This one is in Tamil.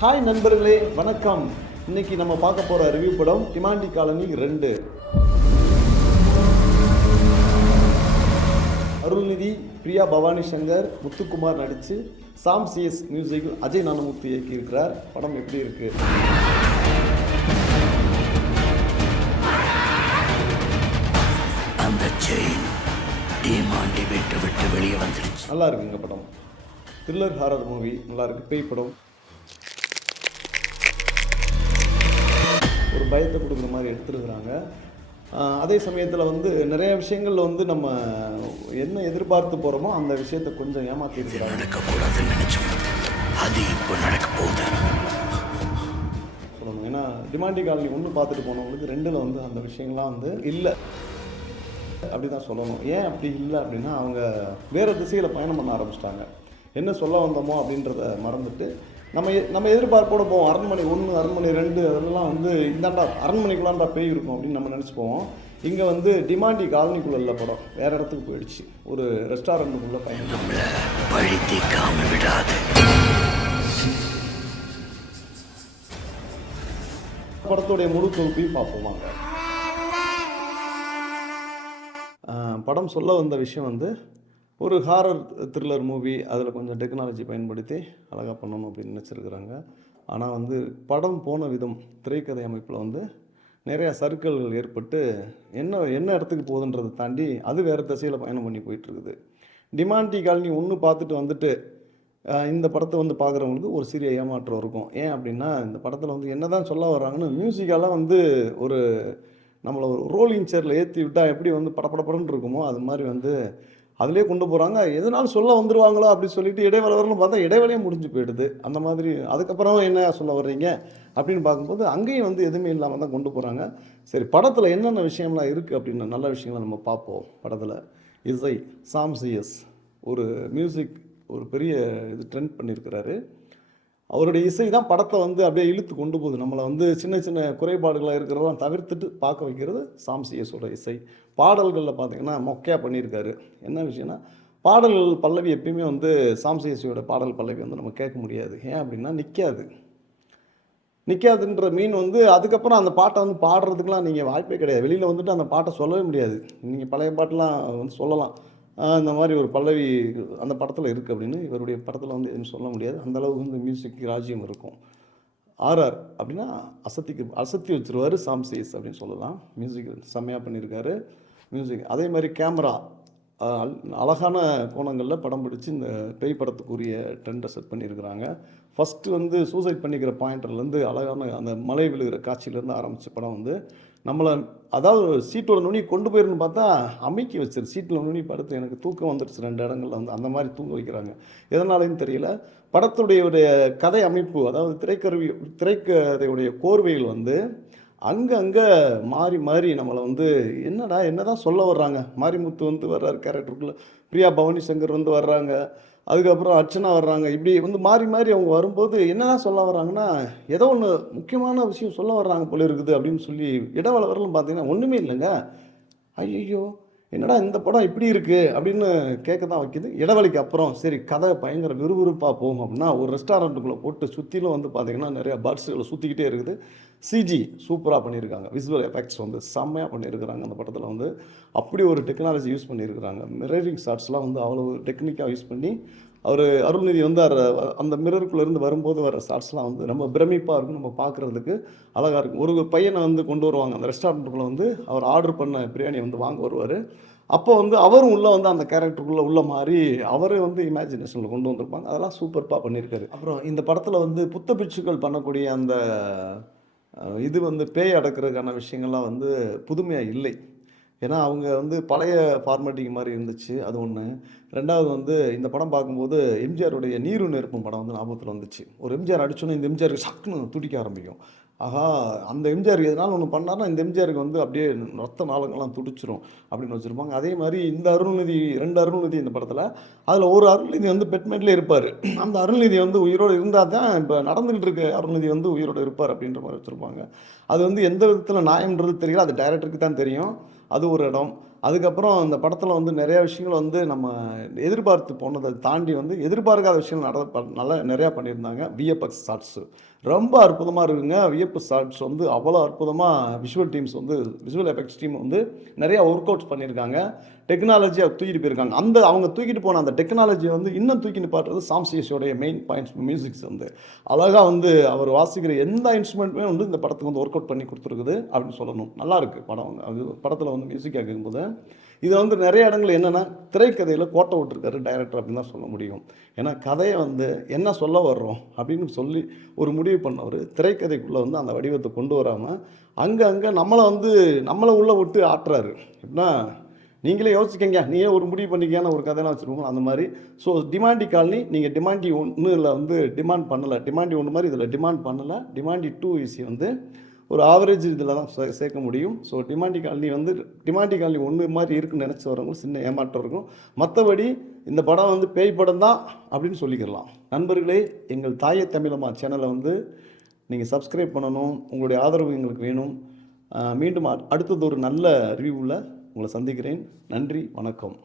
ஹாய் நண்பர்களே, வணக்கம். இன்னைக்கு நம்ம பார்க்க போகிற ரிவ்யூ படம் டிமாண்டி காலனி 2. அருள்நிதி, பிரியா பவானி சங்கர், முத்துக்குமார் நடித்து சாம் சிஎஸ் மியூசிக் அஜய் நானமுத்து இயக்கியிருக்கிறார். படம் எப்படி இருக்கு? அந்த செயின் டிமாண்டி விட்டு வெளியே வந்துடுச்சு. நல்லா இருக்குங்க படம். த்ரில்லர் ஹாரர் மூவி, நல்லா இருக்கு. பேய் படம், ஒரு பயத்தை கொடுக்குற மாதிரி எடுத்துருக்குறாங்க. அதே சமயத்தில் நிறைய விஷயங்களில் நம்ம என்ன எதிர்பார்த்து போகிறோமோ அந்த விஷயத்தை கொஞ்சம் ஏமாற்றி இருக்கிறாங்க. நடக்கக்கூடாதுன்னு நினைச்சோம், அது இப்போ நடக்க போகுது சொல்லணும். ஏன்னா டிமாண்டி காலனி 1 பார்த்துட்டு போனவங்களுக்கு 2ல் அந்த விஷயங்கள்லாம் இல்லை அப்படி தான் சொல்லணும். ஏன் அப்படி இல்லை அப்படின்னா, அவங்க வேறு திசையில் பயணம் பண்ண ஆரம்பிச்சிட்டாங்க. என்ன சொல்ல வந்தோமோ அப்படின்றத மறந்துட்டு நம்ம எதிர்பார்ப்போடு போவோம். அரண்மனை 1, அரண்மனை 2 அதெல்லாம் இந்தாண்டா அரண்மனைக்குள்ளாண்டா பேய் இருக்கும் அப்படின்னு நம்ம நினச்சி போவோம். இங்கே டிமாண்டி காலனிக்குள்ள இல்லை, படம் வேறு இடத்துக்கு போயிடுச்சு. ஒரு ரெஸ்டாரண்ட்டுக்குள்ளே பயணம் பழி தீர்க்காம விடாது. படத்துடைய முழு தொகுப்பையும் பார்ப்போமாங்க. படம் சொல்ல வந்த விஷயம் ஒரு ஹாரர் த்ரில்லர் மூவி. அதில் கொஞ்சம் டெக்னாலஜி பயன்படுத்தி அழகாக பண்ணணும் அப்படின்னு நினச்சிருக்கிறாங்க. ஆனால் படம் போன விதம், திரைக்கதை அமைப்பில் நிறையா சர்க்கிள்கள் ஏற்பட்டு என்ன இடத்துக்கு போகுதுன்றதை தாண்டி அது வேறு திசையில் பயணம் பண்ணி போயிட்டுருக்குது. டிமாண்டி காலனி 1 பார்த்துட்டு இந்த படத்தை பார்க்குறவங்களுக்கு ஒரு சிறிய ஏமாற்றம் இருக்கும். ஏன் அப்படின்னா, இந்த படத்தில் என்ன தான் சொல்ல வர்றாங்கன்னு மியூசிக்கெல்லாம் ஒரு நம்மளை ஒரு ரோலிங் சேரில் ஏற்றி விட்டால் எப்படி படப்படப்படன்னு இருக்குமோ அது மாதிரி அதிலே கொண்டு போகிறாங்க. எதனாலும் சொல்ல வந்துடுவாங்களோ அப்படி சொல்லிட்டு இடைவேளை வரலும் பார்த்தா இடைவேளையும் முடிஞ்சு போயிடுது. அந்த மாதிரி அதுக்கப்புறம் என்ன சொல்ல வர்றீங்க அப்படின்னு பார்க்கும்போது அங்கேயும் எதுவுமே இல்லாமல் தான் கொண்டு போகிறாங்க. சரி, படத்தில் என்னென்ன விஷயம்லாம் இருக்குது அப்படின்னு நல்ல விஷயங்களை நம்ம பார்ப்போம். படத்தில் இசை, சாம் சிஎஸ் ஒரு மியூசிக் ஒரு பெரிய ட்ரெண்ட் பண்ணியிருக்கிறாரு. அவருடைய இசை தான் படத்தை அப்படியே இழுத்து கொண்டு போகுது. நம்மளை சின்ன சின்ன குறைபாடுகளாக இருக்கிறதெல்லாம் தவிர்த்துட்டு பார்க்க வைக்கிறது சாம் சிஎஸோட இசை. பாடல்களில் பார்த்திங்கன்னா மொக்கையாக பண்ணியிருக்காரு. என்ன விஷயம்னா, பாடல்கள் பல்லவி எப்பயுமே சாம் சிஎஸோட பாடல் பல்லவி நம்ம கேட்க முடியாது. ஏன் அப்படின்னா நிற்காதுன்ற மீன் அதுக்கப்புறம் அந்த பாட்டை பாடுறதுக்கெலாம் நீங்கள் வாய்ப்பே கிடையாது. வெளியில் அந்த பாட்டை சொல்லவே முடியாது. நீங்கள் பழைய பாட்டெலாம் சொல்லலாம், இந்த மாதிரி ஒரு பல்லவி அந்த படத்தில் இருக்குது அப்படின்னு. இவருடைய படத்தில் எதுவும் சொல்ல முடியாது. அந்தளவுக்கு மியூசிக் ராஜ்யம் இருக்கும். ஆர்ஆர் அப்படின்னா அசத்தி வச்சுருவார் சாம் சிஎஸ் அப்படின்னு சொல்லலாம். மியூசிக் செம்மையாக பண்ணியிருக்காரு. மியூசிக் அதே மாதிரி கேமரா அழகான கோணங்களில் படம் பிடிச்சி இந்த பேய் படத்துக்குரிய ட்ரெண்டை செட் பண்ணியிருக்கிறாங்க. ஃபஸ்ட்டு சூசைட் பண்ணிக்கிற பாயிண்ட்லேருந்து அழகான அந்த மலை விழுகிற காட்சியிலேருந்து ஆரம்பித்த படம் நம்மளை அதாவது சீட்டோட நுனி கொண்டு போயிருன்னு பார்த்தா அமைக்கி வச்சிரு. சீட்டில் நுனி படுத்து எனக்கு தூக்கம் வந்துடுச்சு 2 இடங்களில் அந்த மாதிரி தூங்க வைக்கிறாங்க. எதனாலேன்னு தெரியல. படத்துடைய கதை அமைப்பு, அதாவது திரைக்கதையுடைய கோர்வையில் அங்கங்கே மாறி நம்மளை என்னதான் சொல்ல வர்றாங்க. மாரிமுத்து வர்றாரு கேரக்டருக்குள்ளே, பிரியா பவானி சங்கர் வர்றாங்க, அதுக்கப்புறம் அர்ச்சனா வர்றாங்க. இப்படி மாறி அவங்க வரும்போது என்னதான் சொல்ல வர்றாங்கன்னா, ஏதோ ஒன்று முக்கியமான விஷயம் சொல்ல வர்றாங்க போல இருக்குது அப்படின்னு சொல்லி இடைவேளை வரலும் பார்த்தீங்கன்னா ஒன்றுமே இல்லைங்க. ஐயோ என்னடா இந்த படம் இப்படி இருக்குது அப்படின்னு கேட்க தான் வைக்கிது. இடைவெளிக்கு அப்புறம் சரி கதை பயங்கர விறுவிறுப்பாக போகும் அப்படின்னா, ஒரு ரெஸ்டாரண்ட்டுக்குள்ளே போட்டு சுற்றிலும் பார்த்தீங்கன்னா நிறையா பர்ட்ஸுகளை சுற்றிக்கிட்டே இருக்குது. சிஜி சூப்பராக பண்ணியிருக்காங்க. விசுவல் எஃபெக்ட்ஸ் செம்மையாக பண்ணியிருக்கிறாங்க. அந்த படத்தில் அப்படி ஒரு டெக்னாலஜி யூஸ் பண்ணியிருக்கிறாங்க. மிரரிங் ஷாட்ஸ்லாம் அவ்வளோ டெக்னிக்காக யூஸ் பண்ணி அவர் அருள்நிதி அந்த மிரருக்குள்ளேருந்து வரும்போது வர ஷாட்ஸ்லாம் ரொம்ப பிரமிப்பாக இருக்கும். நம்ம பார்க்குறதுக்கு அழகாக இருக்கும். ஒரு பையனை கொண்டு வருவாங்க அந்த ரெஸ்டாரண்ட்டுக்குள்ளே. அவர் ஆர்டர் பண்ண பிரியாணி வாங்க வருவார். அப்போ அவரும் உள்ளே அந்த கேரக்டருக்குள்ளே உள்ள மாதிரி அவரே இமேஜினேஷனில் கொண்டு வந்திருப்பாங்க. அதெல்லாம் சூப்பராக பண்ணியிருக்காரு. அப்புறம் இந்த படத்தில் புத்த பிட்சுக்கள் பண்ணக்கூடிய அந்த இது பேய் அடக்கிறதுக்கான விஷயங்கள்லாம் புதுமையாக இல்லை. ஏன்னா அவங்க பழைய ஃபார்மேட்டிங் மாதிரி இருந்துச்சு. அது ஒன்று. 2வது இந்த படம் பார்க்கும்போது எம்ஜிஆருடைய நீரும் நெருப்பும் படம் ஞாபகத்தில் வந்துச்சு. ஒரு எம்ஜிஆர் அடிச்சோன்னே இந்த எம்ஜிஆருக்கு சக்குன்னு துடிக்க ஆரம்பிக்கும். ஆஹா, அந்த எம்ஜிஆருக்கு எதனாலும் ஒன்று பண்ணார்னா இந்த எம்ஜிஆருக்கு அப்படியே ரத்த நாளங்கள்லாம் துடிச்சிரும் அப்படின்னு வச்சுருப்பாங்க. அதே மாதிரி இந்த அருள்நிதி 2 அருள்நிதி இந்த படத்தில், அதில் ஒரு அருள்நிதி பெட்மேட்லேயே இருப்பார். அந்த அருள்நிதி உயிரோடு இருந்தால் தான் இப்போ நடந்துக்கிட்டு இருக்க அருள்நிதி உயிரோடு இருப்பார் அப்படின்ற மாதிரி வச்சுருப்பாங்க. அது எந்த விதத்தில் நியாயம்ன்றது தெரியல. அது டைரக்டருக்கு தான் தெரியும். அது ஒரு இடம். அதுக்கப்புறம் இந்த படத்தில் வந்து நிறையா விஷயங்கள் வந்து நம்ம எதிர்பார்த்து போனதை தாண்டி வந்து எதிர்பார்க்காத விஷயங்கள் நல்லா நிறையா பண்ணியிருந்தாங்க. விஎஃப்எக்ஸ் ஷாட்ஸு ரொம்ப அற்புதமாக இருக்குங்க. விஎஃப்எக்ஸ் ஷாட்ஸ் வந்து அவ்வளோ அற்புதமாக விஷுவல் டீம்ஸ் வந்து விஷுவல் எஃபெக்ட்ஸ் டீம் வந்து நிறையா ஒர்க் அவுட்ஸ் பண்ணியிருக்காங்க. டெக்னாலஜியை தூக்கிட்டு போயிருக்காங்க. அவங்க தூக்கிட்டு போன அந்த டெக்னாலஜியை வந்து இன்னும் தூக்கி நிப்பாட்டுறது சாம் சிஎஸோடைய மெயின் பாயிண்ட்ஸ் மியூசிக்ஸ் வந்து அழகாக வந்து அவர் வாசிக்கிற எந்த இன்ஸ்ட்ருமெண்ட்டுமே வந்து இந்த படத்துக்கு வந்து ஒர்க் அவுட் பண்ணி கொடுத்துருக்குது அப்படின்னு சொல்லணும். நல்லா இருக்குது படம். அது படத்தில் வந்து மியூசிக்காக கேட்கும்போது இது வந்து நிறைய இடங்கள் என்னென்னா திரைக்கதையில் கோட்டை விட்டுருக்காரு டைரக்டர் அப்படின்னு தான் சொல்ல முடியும். ஏன்னா கதையை வந்து என்ன சொல்ல வர்றோம் அப்படின்னு சொல்லி ஒரு முடிவு பண்ணவர் திரைக்கதைக்குள்ளே வந்து அந்த வடிவத்தை கொண்டு வராமல் அங்கே நம்மளை உள்ளே விட்டு ஆட்டுறாரு. எப்படின்னா நீங்களே யோசிக்கங்க, நீயே ஒரு முடிவு பண்ணிக்கான ஒரு கதையெல்லாம் வச்சுருக்கோம் அந்த மாதிரி. ஸோ டிமாண்டி காலனி நீங்கள் டிமாண்டி 1ல் வந்து டிமாண்ட் பண்ணலை, டிமாண்டி 1 மாதிரி இதில் டிமாண்ட் பண்ணலை. டிமாண்டி 2 ஈஸி வந்து ஒரு ஆவரேஜ் இதில் தான் சேர்க்க முடியும். ஸோ டிமாண்டி காலனி 1 மாதிரி இருக்குன்னு நினச்சி வரவங்க சின்ன ஏமாற்றம் இருக்கும். மற்றபடி இந்த படம் வந்து பேய் படம் தான் அப்படின்னு சொல்லிக்கலாம். நண்பர்களே, எங்கள் தாயே தமிழம்மா சேனலை வந்து நீங்கள் சப்ஸ்கிரைப் பண்ணணும். உங்களுடைய ஆதரவு எங்களுக்கு வேணும். மீண்டும் அடுத்தது ஒரு நல்ல ரிவ்யூவில் உங்களை சந்திக்கிறேன். நன்றி, வணக்கம்.